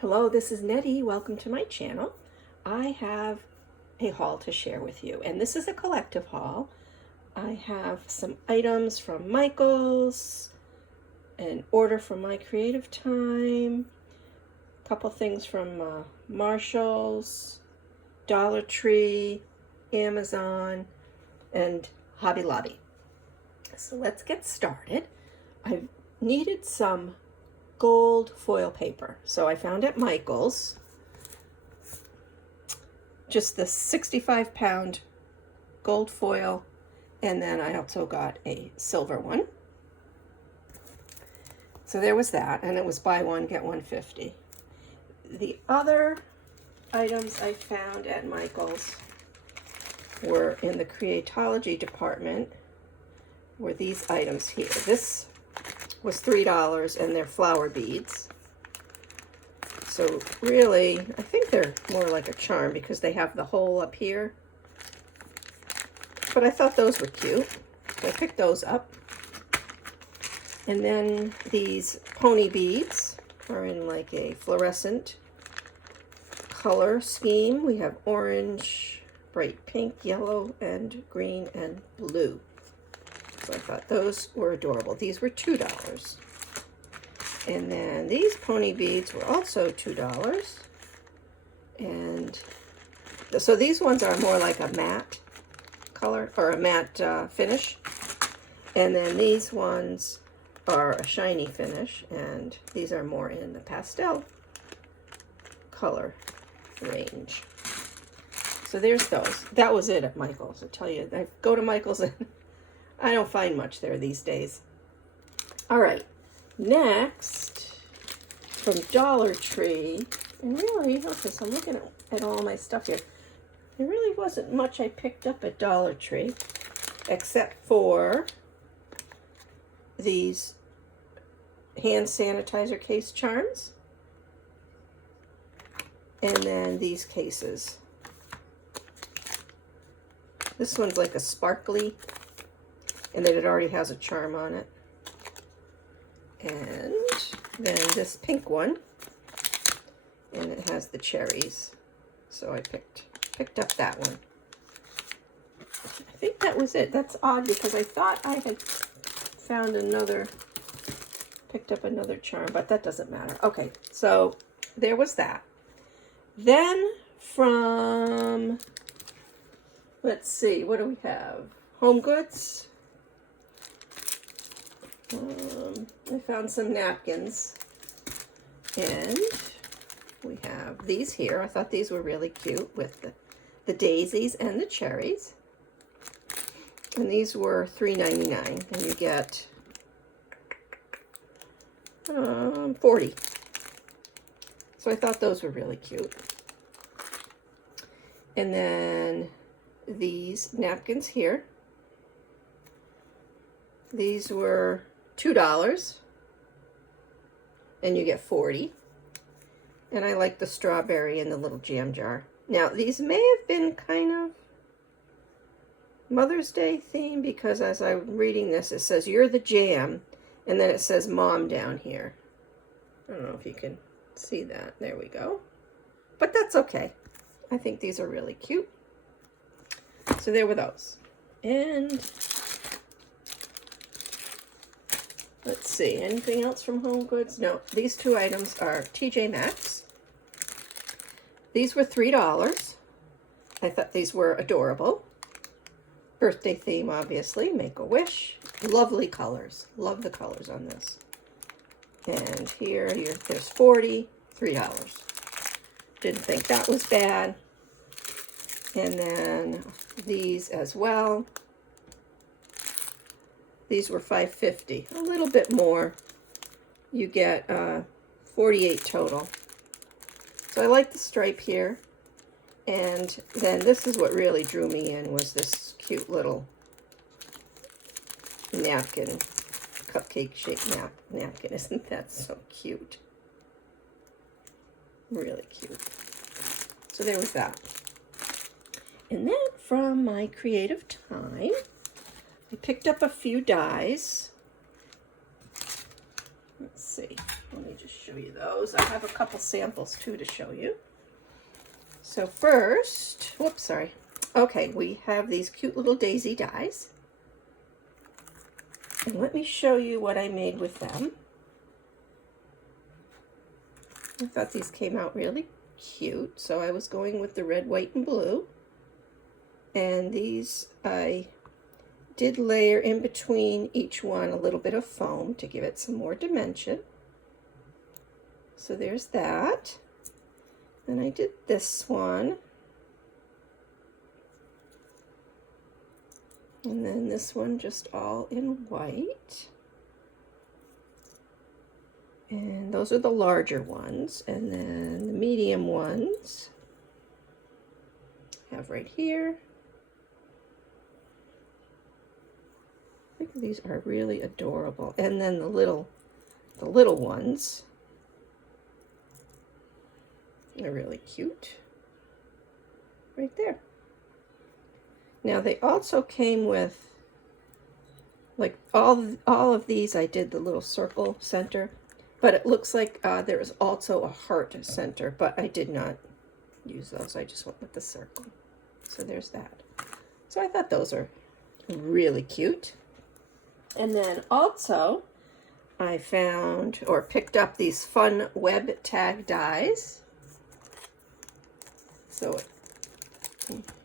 Hello, this is Nettie. Welcome to my channel. I have a haul to share with you, and this is a collective haul. I have some items from Michael's, an order from MyCreativeTime, a couple things from Marshall's, Dollar Tree, Amazon, and Hobby Lobby. So let's get started. I needed some gold foil paper. So I found at Michael's just the 65-pound gold foil, and then I also got a silver one. So there was that, and it was buy one, get one 50. The other items I found at Michael's were in the Creatology department, were these items here. This was $3, and they're flower beads. So really, I think they're more like a charm because they have the hole up here. But I thought those were cute, so I picked those up. And then these pony beads are in like a fluorescent color scheme. We have orange, bright pink, yellow, and green, and blue. So I thought those were adorable. These were $2. And then these pony beads were also $2. And so these ones are more like a matte color, or a matte finish. And then these ones are a shiny finish, and these are more in the pastel color range. So there's those. That was it at Michael's. I tell you, I go to Michael's and I don't find much there these days. All right, next from Dollar Tree, and really, okay, so I'm looking at all my stuff here. There really wasn't much I picked up at Dollar Tree, except for these hand sanitizer case charms, and then these cases. This one's like a sparkly, and then it already has a charm on it. And then this pink one, and it has the cherries. So I picked up that one. I think that was it. That's odd because I thought I had found picked up another charm, but that doesn't matter. Okay, so there was that. Then from, let's see, what do we have? Home Goods. I found some napkins, and we have these here. I thought these were really cute with the daisies and the cherries. And these were $3.99, and you get 40. So I thought those were really cute. And then these napkins here. These were $2, and you get 40. And I like the strawberry and the little jam jar. Now, these may have been kind of Mother's Day theme, because as I'm reading this, it says, "You're the jam," and then it says Mom down here. I don't know if you can see that. There we go. But that's okay. I think these are really cute. So there were those. And let's see, anything else from Home Goods? No, these two items are TJ Maxx. These were $3. I thought these were adorable. Birthday theme, obviously. Make-A-Wish. Lovely colors. Love the colors on this. And here, there's 40, $3. Didn't think that was bad. And then these as well. These were $5.50, a little bit more. You get 48 total. So I like the stripe here. And then this is what really drew me in, was this cute little napkin, cupcake-shaped napkin. Isn't that so cute? Really cute. So there was that. And then from MyCreativeTime, I picked up a few dies. Let's see. Let me just show you those. I have a couple samples too to show you. So first, whoops, sorry. Okay, we have these cute little daisy dies. And let me show you what I made with them. I thought these came out really cute, so I was going with the red, white, and blue. And these I did layer in between each one a little bit of foam to give it some more dimension. So there's that. Then I did this one. And then this one just all in white. And those are the larger ones. And then the medium ones I have right here. I think these are really adorable. And then the little ones are really cute. Right there. Now they also came with, like all of these, I did the little circle center, but it looks like there is also a heart center, but I did not use those. I just went with the circle. So there's that. So I thought those are really cute. And then also I found or picked up these fun web tag dies. So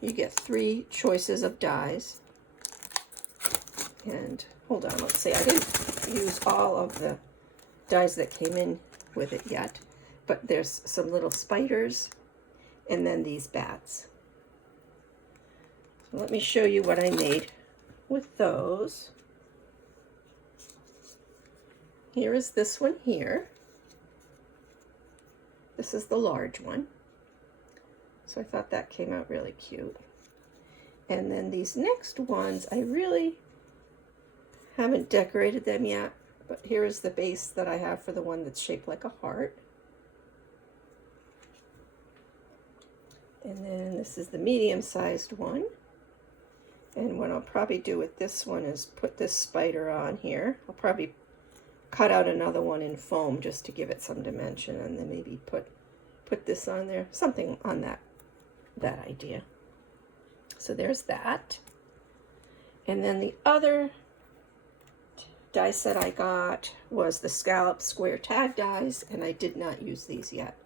you get 3 choices of dies. And hold on, let's see, I didn't use all of the dies that came in with it yet, but there's some little spiders and then these bats. So let me show you what I made with those. Here is this one here. This is the large one. So I thought that came out really cute. And then these next ones, I really haven't decorated them yet, but here is the base that I have for the one that's shaped like a heart. And then this is the medium-sized one. And what I'll probably do with this one is put this spider on here. I'll probably cut out another one in foam just to give it some dimension, and then maybe put this on there, something on that idea. So there's that. And then the other die set I got was the Scallop Square Tag Dies, and I did not use these yet.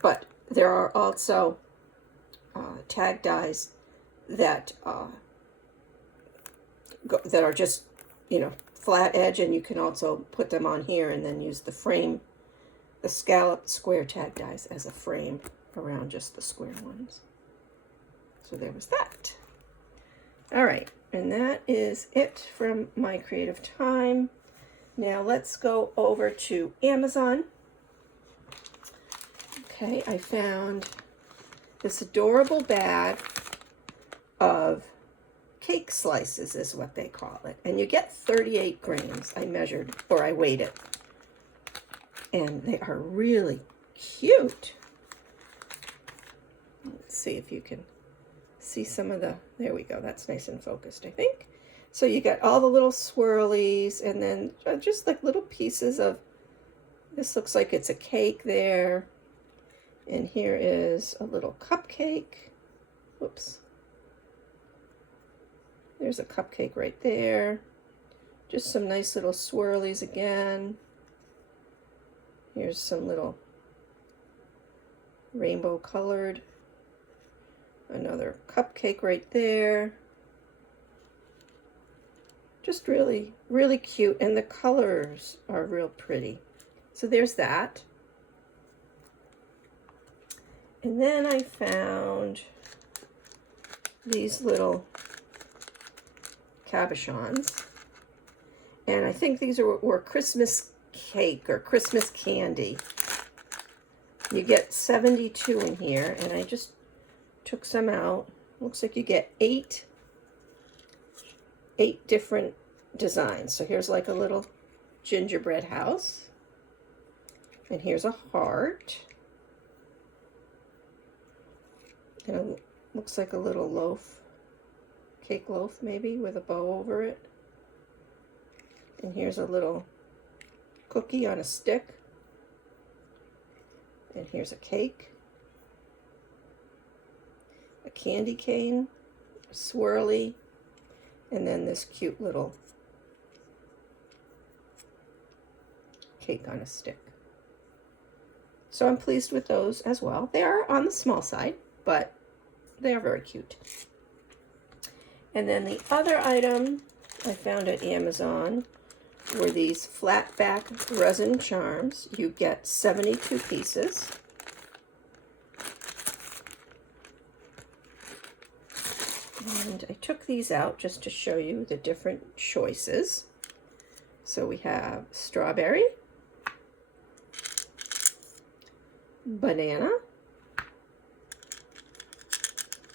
But there are also tag dies that that are just, you know, flat edge, and you can also put them on here and then use the frame, the Scallop Square Tag Dies as a frame around just the square ones. So there was that. All right, and that is it from MyCreativeTime. Now let's go over to Amazon. Okay, I found this adorable bag of cake slices is what they call it. And you get 38 grams. I measured, or I weighed it. And they are really cute. Let's see if you can see some of the, there we go. That's nice and focused, I think. So you got all the little swirlies, and then just like little pieces of, this looks like it's a cake there. And here is a little cupcake. Whoops. There's a cupcake right there. Just some nice little swirlies again. Here's some little rainbow colored. Another cupcake right there. Just really, really cute. And the colors are real pretty. So there's that. And then I found these little cabochons, and I think these were Christmas cake or Christmas candy. You get 72 in here, and I just took some out. Looks like you get eight different designs. So here's like a little gingerbread house, and here's a heart, and it looks like a little loaf, cake loaf maybe, with a bow over it. And here's a little cookie on a stick. And here's a cake. A candy cane, swirly, and then this cute little cake on a stick. So I'm pleased with those as well. They are on the small side, but they are very cute. And then the other item I found at Amazon were these flat back resin charms. You get 72 pieces. And I took these out just to show you the different choices. So we have strawberry, banana,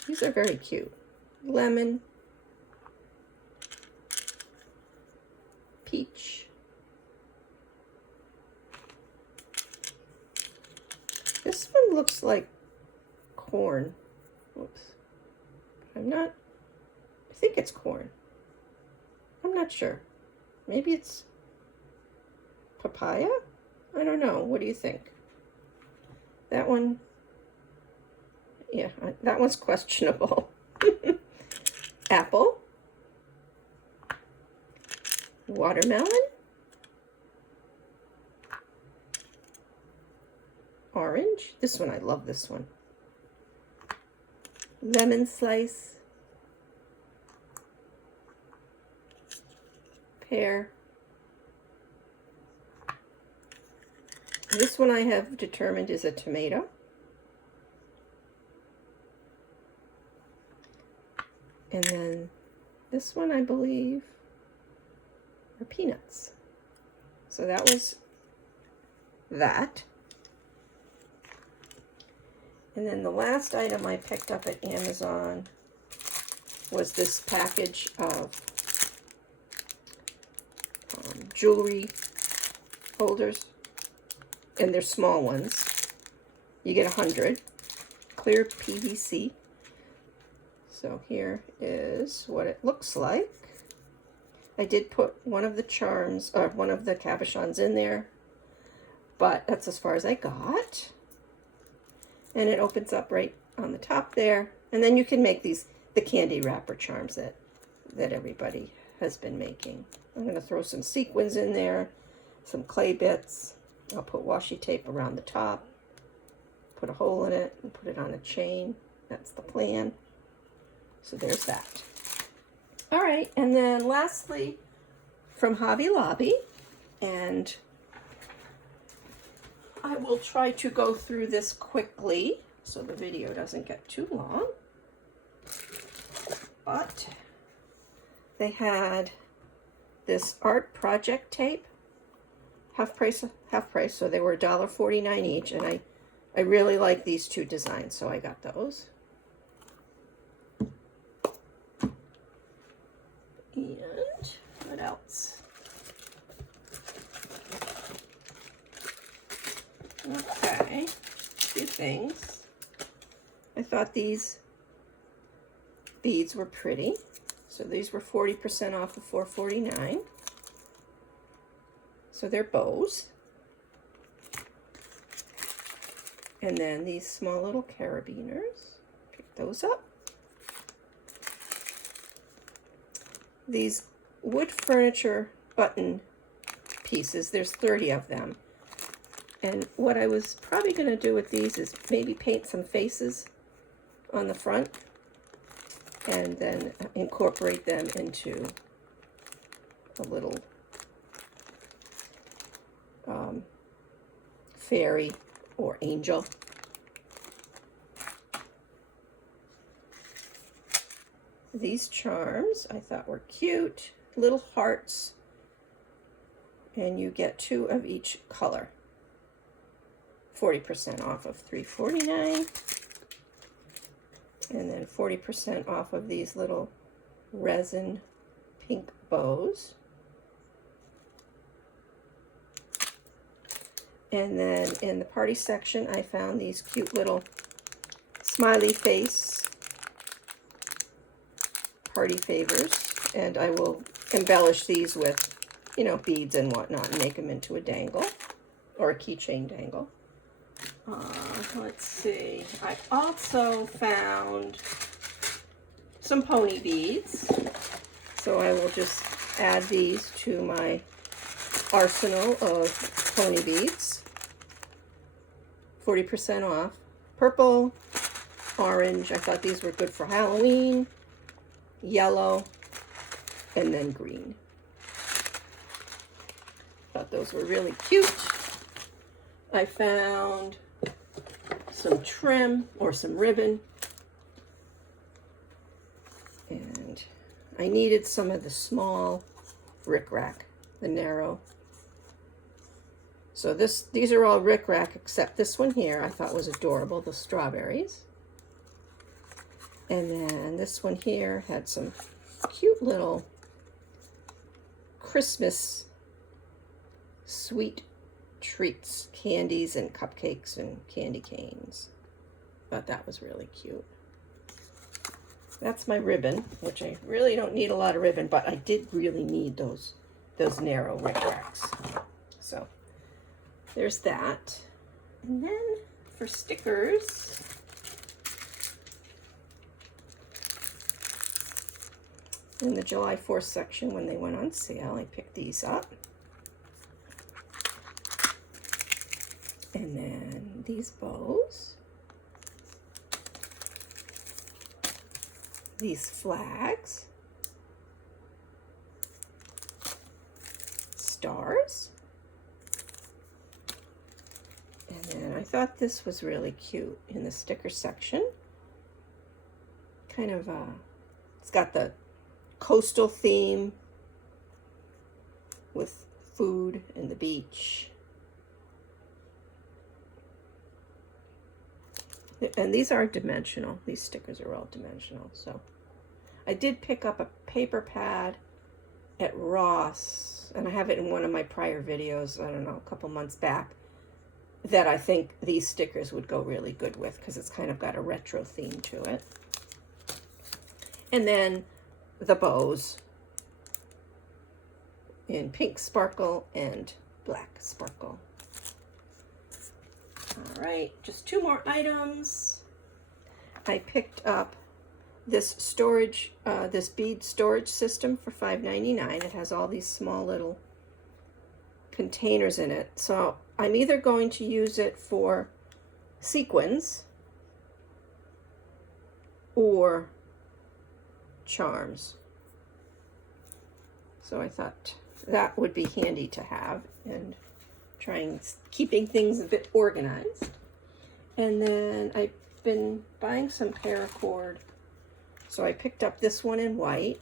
these are very cute, lemon, peach, this one looks like corn, oops, I think it's corn, I'm not sure, maybe it's papaya, I don't know, what do you think? That one, yeah, that one's questionable. Apple, watermelon, orange, this one, I love this one, lemon slice, pear, this one I have determined is a tomato. And then this one, I believe, are peanuts. So that was that. And then the last item I picked up at Amazon was this package of jewelry holders. And they're small ones. You get 100. Clear PVC. So here is what it looks like. I did put one of the charms, or one of the cabochons in there, but that's as far as I got. And it opens up right on the top there. And then you can make these, the candy wrapper charms that everybody has been making. I'm going to throw some sequins in there, some clay bits. I'll put washi tape around the top, put a hole in it, and put it on a chain. That's the plan. So there's that. All right, and then lastly, from Hobby Lobby, and I will try to go through this quickly so the video doesn't get too long. But they had this art project tape, half price, so they were $1.49 each, and I really like these two designs, so I got those. And what else? Okay, a few things. I thought these beads were pretty, so these were 40% off of $4.49. So they're bows. And then these small little carabiners, pick those up. These wood furniture button pieces, there's 30 of them. And what I was probably going to do with these is maybe paint some faces on the front and then incorporate them into a little fairy or angel. These charms I thought were cute, little hearts, and you get 2 of each color. 40% off of $3.49, and then 40% off of these little resin pink bows. And then in the party section, I found these cute little smiley face party favors, and I will embellish these with you know, beads and whatnot and make them into a dangle or a keychain dangle. Let's see. I also found some pony beads. So I will just add these to my arsenal of pony beads. 40% off. Purple, orange. I thought these were good for Halloween. Yellow, and then green. Thought those were really cute. I found some trim or some ribbon. And I needed some of the small ricrac, the narrow. So these are all ricrac except this one here I thought was adorable, the strawberries. And then this one here had some cute little Christmas sweet treats, candies and cupcakes and candy canes. Thought that was really cute. That's my ribbon, which I really don't need a lot of ribbon, but I did really need those narrow ricracs. So there's that. And then for stickers, in the July 4th section when they went on sale, I picked these up. And then these bows. These flags. Stars. And then I thought this was really cute in the sticker section. Kind of, it's got the coastal theme with food and the beach. And these are dimensional. These stickers are all dimensional. So I did pick up a paper pad at Ross, and I have it in one of my prior videos, I don't know, a couple months back, that I think these stickers would go really good with because it's kind of got a retro theme to it. And then the bows in pink sparkle and black sparkle. All right, just two more items. I picked up this storage, this bead storage system for $5.99. It has all these small little containers in it. So I'm either going to use it for sequins or charms. So I thought that would be handy to have and keeping things a bit organized. And then I've been buying some paracord. So I picked up this one in white.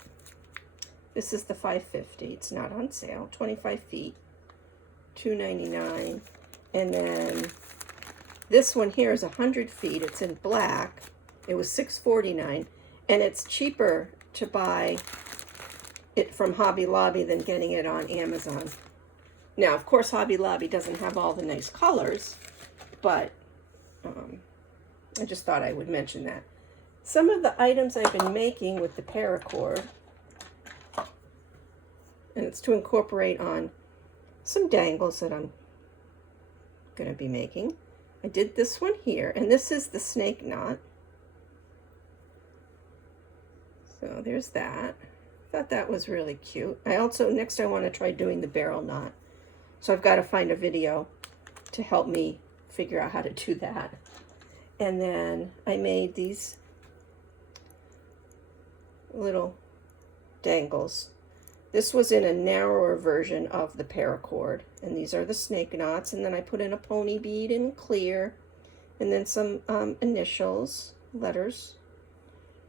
This is the 550. It's not on sale. 25 feet, $2.99. And then this one here is 100 feet. It's in black. It was $6.49, and it's cheaper to buy it from Hobby Lobby than getting it on Amazon. Now, of course, Hobby Lobby doesn't have all the nice colors, but I just thought I would mention that. Some of the items I've been making with the paracord, and it's to incorporate on some dangles that I'm going to be making. I did this one here, and this is the snake knot. So there's that. Thought that was really cute. Next I want to try doing the barrel knot. So I've got to find a video to help me figure out how to do that. And then I made these little dangles. This was in a narrower version of the paracord, and these are the snake knots. And then I put in a pony bead in clear, and then some initials, letters.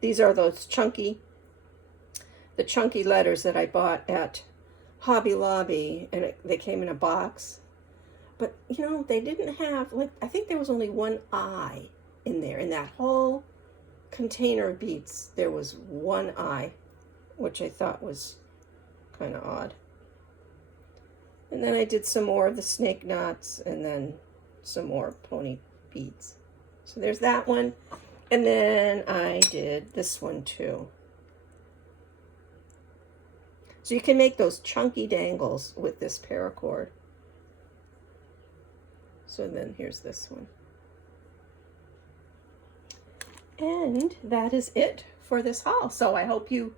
These are those chunky letters that I bought at Hobby Lobby, and they came in a box. But you know, they didn't have, like, I think there was only one I in there. In that whole container of beads, there was one I, which I thought was kind of odd. And then I did some more of the snake knots, and then some more pony beads. So there's that one. And then I did this one too. So you can make those chunky dangles with this paracord. So then here's this one. And that is it for this haul. So I hope you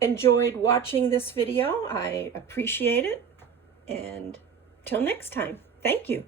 enjoyed watching this video. I appreciate it. And till next time, thank you.